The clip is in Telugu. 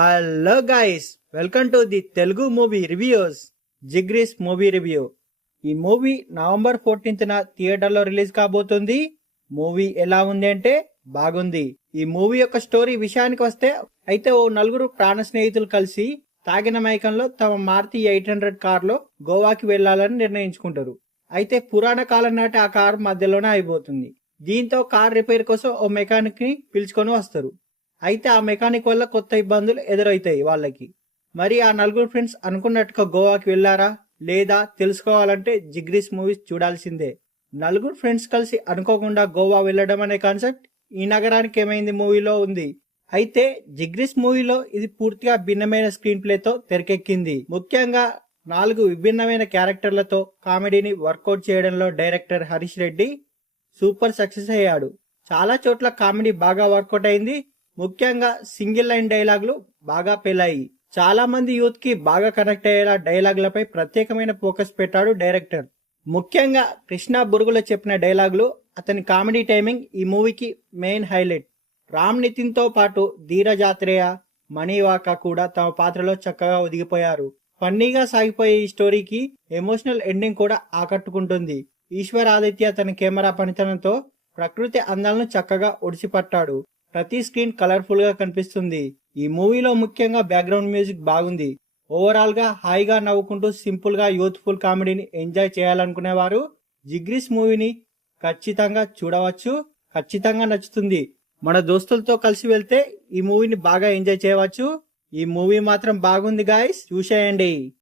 Hello guys, welcome to the Telugu movie reviews. జిగ్రీస్ movie review. ఈ మూవీ నవంబర్ 14న థియేటర్లో రిలీజ్ కాబోతుంది. మూవీ ఎలా ఉంది అంటే బాగుంది. ఈ మూవీ యొక్క స్టోరీ విషయానికి వస్తే అయితే ఓ నలుగురు ప్రాణ స్నేహితులు కలిసి తాగిన మైకంలో తమ మారుతి 800 కార్లో గోవాకి వెళ్లాలని నిర్ణయించుకుంటారు. అయితే పురాణ కాలం నాటి ఆ కార్ మధ్యలోనే అయిపోతుంది. దీంతో కార్ రిపేర్ కోసం ఓ మెకానిక్ ని పిలుచుకొని వస్తారు. అయితే ఆ మెకానిక్ వల్ల కొత్త ఇబ్బందులు ఎదురవుతాయి వాళ్ళకి. మరి ఆ నలుగురు ఫ్రెండ్స్ అనుకున్నట్టుగా గోవాకి వెళ్లారా లేదా తెలుసుకోవాలంటే జిగ్రీస్ మూవీస్ చూడాల్సిందే. నలుగురు ఫ్రెండ్స్ కలిసి అనుకోకుండా గోవా వెళ్లడం అనే కాన్సెప్ట్ ఈ నగరానికి ఏమైంది మూవీలో ఉంది. అయితే జిగ్రీస్ మూవీలో ఇది పూర్తిగా భిన్నమైన స్క్రీన్ ప్లేతో తెరకెక్కింది. ముఖ్యంగా 4 విభిన్నమైన క్యారెక్టర్లతో కామెడీని వర్కౌట్ చేయడంలో director Harish Reddy super success అయ్యాడు. చాలా చోట్ల కామెడీ బాగా వర్కౌట్ అయింది. ముఖ్యంగా సింగిల్ లైన్ డైలాగులు బాగా పేలాయి. చాలా మంది యూత్ కి బాగా కనెక్ట్ అయ్యేలా డైలాగులపై ప్రత్యేకమైన ఫోకస్ పెట్టాడు డైరెక్టర్. ముఖ్యంగా కృష్ణ బురుగులో చెప్పిన డైలాగులు, అతని కామెడీ టైమింగ్ ఈ మూవీకి మెయిన్ హైలైట్. రామ్ నితిన్ తో పాటు ధీరజ్ ఆత్రేయ, మణివాక కూడా తమ పాత్రలో చక్కగా ఒదిగిపోయారు. ఫన్నీగా సాగిపోయే ఈ స్టోరీకి ఎమోషనల్ ఎండింగ్ కూడా ఆకట్టుకుంటుంది. ఈశ్వర్ ఆదిత్య తన కెమెరా పనితనంతో ప్రకృతి అందాలను చక్కగా ఒడిసిపట్టాడు. ప్రతి స్క్రీన్ కలర్ఫుల్ గా కనిపిస్తుంది. ఈ మూవీలో ముఖ్యంగా బ్యాక్గ్రౌండ్ మ్యూజిక్ బాగుంది. ఓవరాల్ గా హాయిగా నవ్వుకుంటూ సింపుల్ గా యూత్ఫుల్ కామెడీని ఎంజాయ్ చేయాలనుకునేవారు జిగ్రీస్ మూవీని ఖచ్చితంగా చూడవచ్చు. ఖచ్చితంగా నచ్చుతుంది. మన దోస్తులతో కలిసి వెళ్తే ఈ మూవీని బాగా ఎంజాయ్ చేయవచ్చు. ఈ మూవీ మాత్రం బాగుంది గాయస్, చూసేయండి.